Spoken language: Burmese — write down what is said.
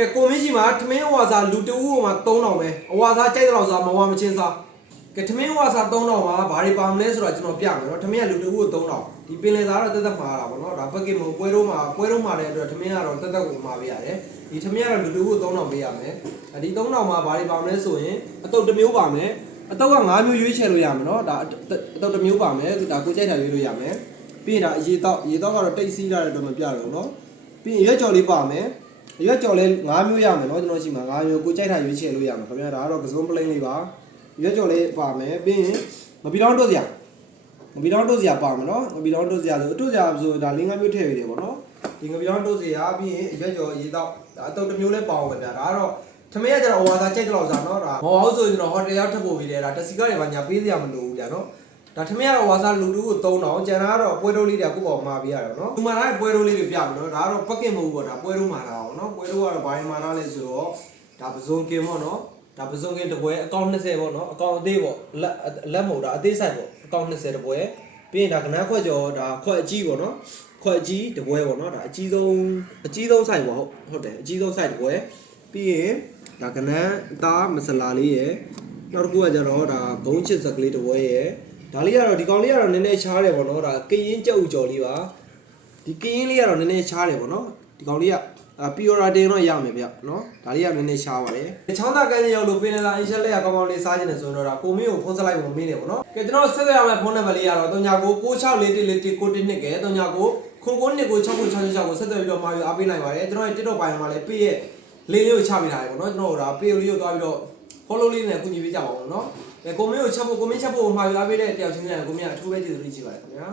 ကဲကိုမင်းကြီးမှာထမင်းဝါစာလူတဦးမှာ3000ပဲအဝါစာကြိုက်တော့စားမဝါမချင်းစားကဲထမင်းဝါစာ3000မှာဘာတွေပါမလဲဆိုတော့ကျွန်တော်ပြမယ်နော်ထမင်းကလူတဦးကို3000ဒီပင်လယ်သားတော့တက်တက်မှာတာပေါ့နော်ဒါပက်ကင်မပွဲတော့မှာတဲ့အတွက်ထမင်းကတော့တက်တက်ကိုမှာပေးရတယ်ဒီထမင်းကတော့လူတဦးကို3000ပေးရမယ်ဒီ3000မှာဘာတွေပါမလဲဆိုရင်အတုပ်တစ်မျိုးပါမယ်အတုပ်က5မျိုးရွေးချယ်လို့ရမယ်နော်ဒါအတုပ်တစ်မျိုးပါမယ်ဒါကိုကြိုက်တာရွေးလို့ရမယ်ပြီးရင်ဒါရေတော့ကတော့တိတ်စီးတာတော့မပြတော့နော်ပြီးရင်ရွက်ကြော်လေးပါမယ်ရွက်ကြော်လေး5မျိုးရမယ်နော်ကျွန်တော်ရှိမှာ5မျိုးကိုကြိုက်တာရွေးချယ်လို့ရမယ်ခင်ဗျာဒါကတော့ကစုံပလိန်လေးပါရွက်ကြော်လေးပါမယ်ပြီးရင်ငပီတောင်းတို့စရာပါမယ်နော်ငပီတောင်းတို့စရာဆိုအတူစရာဆိုဒါ၄-၅မျိုးထည့်ရတယ်ပေါ့နော်ဒီငပီတောင်းတို့စရာပြီးရင်ရွက်ကြော်ရေတော့ဒါအတုပ်တစ်မျိုးလေးပါအောင်ပဲဗျာဒါကတော့ထမင်းရကြတော့ဟိုဟာကြိုက်တော့စားနော်ဒါမဟုတ်ဆိုရင်တော့ဟိုတယ်ရောက်ထပ်ဖို့ပြီးတယ်ဒါတက်စီကားတွေပါညာပေးစရာမလိုဘူးဗျာနော်ဒါထမင်းရတော့ဝါစားလူတူကို3000ကျန်တာကတော့ပွဲတိုးလေးတွေကကိုယ့်ပေါ်မှာပေးရတော့နော်ဒီမှာလည်းပွဲတိုးလေးတွေပြပြီနော်ဒါကတော့ပက်ကင်မဟုတ်ဘူးပေါ့ဒါပွဲတိုးမှာတာပေါ့နော်ပွဲတိုးကတော့ဘာရင်မှာတာလဲဆိုတော့ဒါပစုံကင်ပေါ့နော်ဒါပစုံကင်တစ်ပွဲအကောင့်20ပေါ့နော်အကောင့်အသေးပေါ့လက်မဟုတ်ဒါအသေးဆိုင်ပေါ့အကောင့်20တစ်ပွဲပြီးရင်ဒါကနန်းခွက်ကျော်ဒါခွက်အကြီးပေါ့နော်ခွက်အကြီးတစ်ပွဲပေါ့နော်ဒါအကြီးဆုံးဆိုင်ပေါ့ဟုတ်တယ်အကြီးဆုံးဆိုင်တစ်ပွဲပြီးရင်ဒါကနန်းအသားမဆလာလေးရယ်နောက်တစ်ခုကကျတော့ဒါဂုံးချစ်စက်ကလေးတစ်ပွဲရယ်ဒါလေးကတော့ဒီကောင်လေးကတော့နည်းနည်းရှားတယ်ပေါ့နော်ဒါကရင်ကြောက်ကြော်လေးပါဒီကရင်လေးကတော့နည်းနည်းရှားတယ်ပေါ့နော်ဒီကောင်လေးကပီယိုရာတင်တော့ရမယ်ဗျနော်ဒါလေးကနည်းနည်းရှားပါတယ်ချောင်းသားကန်းရောက်လို့ပင်လယ်သာအင်ရှက်လက်ကကောင်းလေးစားခြင်းနဲ့ဆိုတော့ဒါကိုမင်းကိုဖုန်းဆက်လိုက်ပုံမင်းနေပေါ့နော်ကဲကျွန်တော်ဆက်သွယ်ရမယ့်ဖုန်းနံပါတ်လေးကတော့3996441991ကဲ3999969666ကိုဆက်သွယ်ပြီးတော့မှာယူအားပေးနိုင်ပါတယ်ကျွန်တော်ရဲ့ TikTok ပိုင်းမှာလည်းပေးရဲ့လေးလေးကိုချပေးထားတယ်ပေါ့နော်ကျွန်တော်တို့ဒါပေးလေးကိုသွားပြီးတော့ follow လေးနဲ့ကူညီပေးကြပါဦးနော်ကိုမင်းကိုချက်ဖို့မှာယူအားပေးတဲ့တယောက်ချင်းနဲ့ကိုမင်းကအထူးပဲကျေးဇူးတင်ရှိပါတယ်ခင်ဗျာ